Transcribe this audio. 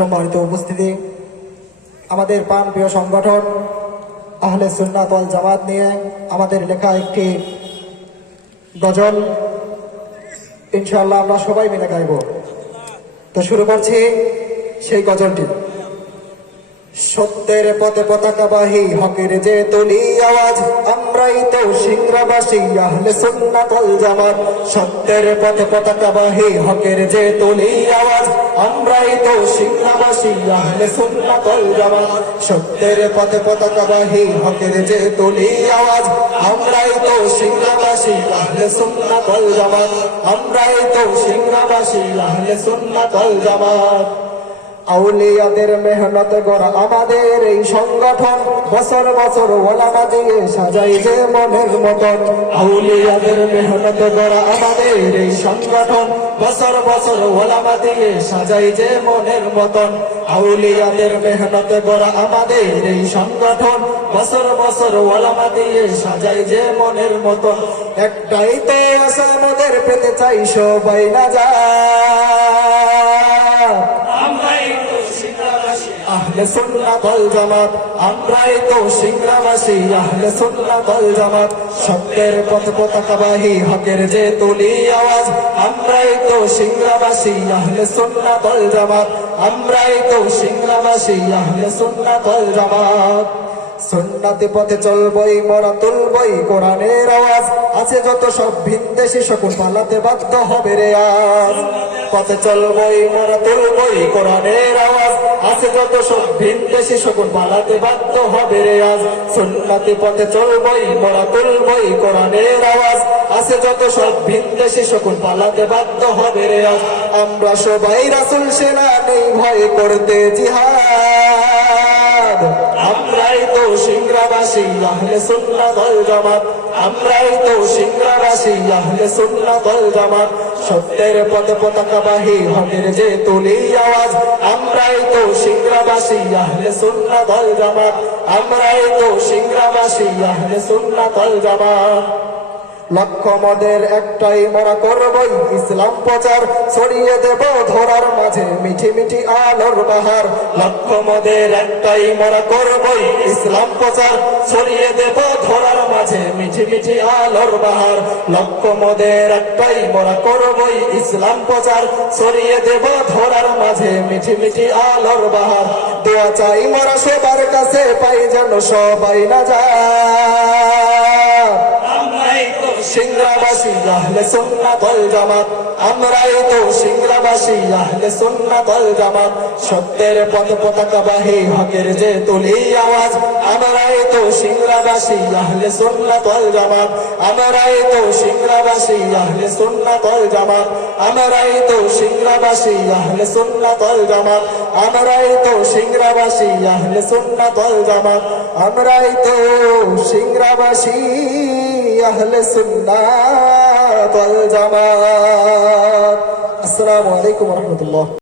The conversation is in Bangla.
সম্মানিত উপস্থিতি, আমাদের প্রাণপ্রিয় সংগঠন আহলে সুন্নাত ওয়াল জামাত নিয়ে আমাদের লেখা একটি গজল ইনশাআল্লাহ আমরা সবাই মিলে গাইব। তো শুরু করছি সেই গজলটি। সত্যের পথে পতাকাবাহী হকের যে তুলি আওয়াজ, আমরাই তো সিংড়াবাসী আহলে সুন্নাত ওয়াল জামাত। সত্যের পথে পতাকাবাহী হকের যে তুলি আওয়াজ, আমরাই তো সিংড়াবাসী আহলে সুন্নাত ওয়াল জামাত। সত্যের পথে পতাকাবাহী হকের যে তুলি আওয়াজ, আমরাই তো সিংড়াবাসী আহলে সুন্নাত ওয়াল জামাত। আমরাই তো সিংড়াবাসী আহলে সুন্নাত ওয়াল জামাত। আউলিয়াদের মেহনত গড়া আমাদের এই সংগঠন, বছর বছর ওলামা দিয়ে সাজাই যে মনের মতন। আউলিয়াদের মেহনত গড়া আমাদের এই সংগঠন, বছর বছর ওলামা দিয়ে সাজাই যে মনের মতন। আউলিয়াদের মেহনত গড়া আমাদের এই সংগঠন, বছর বছর ওলামা দিয়ে সাজাই যে মনের মতন। একটাই তো আশা আমাদের, পেতে চাই সবাই না যায় আহলে সুন্নাত ওয়াল জামাত। আমরাই তো সিংড়াবাসী আহলে সুন্নাত ওয়াল জামাত। সত্যের পথে পতাকাবাহী হকের যে তুলি আওয়াজ, আমরাই তো সিংড়াবাসী আহলে সুন্নাত ওয়াল জামাত। আমরাই তো সিংড়াবাসী আহলে সুন্নাত ওয়াল জামাত। সুন্নাতি পথে চলবই, মোরা তুলবই কোরআনের আওয়াজ। আছে যত সব ভিনদেশী সকল পালাতে বাধ্য হবে রে আজ। পথে চলবই, মোরা তুলবই কোরআনের আওয়াজ। আছে যত সব ভিনদেশী সকল পালাতে বাধ্য হবে রে আজ। সুন্নাতি পথে চলবই, মোরা তুলবই কোরআনের আওয়াজ। আছে যত সব ভিনদেশী সকল পালাতে বাধ্য হবে রে আজ। আমরা সবাই রাসূল সেনা, নেই ভয় করতে জিহাদ। আমরাই তো সিংড়াবাসী আহলে সুন্নাত ওয়াল জামাত। আমরাই তো সিংড়াবাসী আহলে সুন্নাত ওয়াল জামাত। সত্যের পথে পতাকাবাহী হকের যে তুলি আওয়াজ, আমরাই তো সিংড়াবাসী আহলে সুন্নাত ওয়াল জামাত। আমরাই তো সিংড়াবাসী আহলে সুন্নাত ওয়াল জামাত। লক্ষ্য মদের একটাই, মোরা করবই ইসলাম প্রচার। ছড়িয়ে দেব ধরার মাঝে মিঠি মিঠি আলোর বাহার। লক্ষ্য মদের একটাই, মোরা করবই ইসলাম প্রচার। ছড়িয়ে দেব ধরার মাঝে মিঠি মিঠি আলোর বাহার। লক্ষ্য মদের একটাই, মোরা করবই ইসলাম প্রচার। ছড়িয়ে দেব ধরার মাঝে মিঠি মিঠি আলোর বাহার। দোয়া চাই মোরা সবার কাছে, পাই যেন সবাই না যায় সিংড়াবাসী আহলে সুন্নাত ওয়াল জামাত। আমরাই তো সিংড়াবাসী আহলে সুন্নাত ওয়াল জামাত। সত্যের পথে পতাকাবাহী হকের যে তুলি আওয়াজ, আমরাই তো সিংড়াবাসী আহলে সুন্নাত ওয়াল জামাত। আমরাই তো সিংড়াবাসী আহলে সুন্নাত ওয়াল জামাত। আমরাই তো সিংড়াবাসী আহলে সুন্নাত ওয়াল জামাত। আমরাই তো সিংড়াবাসী আহলে সুন্নাত ওয়াল জামাত। আমরাই তো সিংড়াবাসী আহলে সুন্নাত ওয়াল জামাত। আসসালামু আলাইকুম ওয়া রাহমাতুল্লাহ।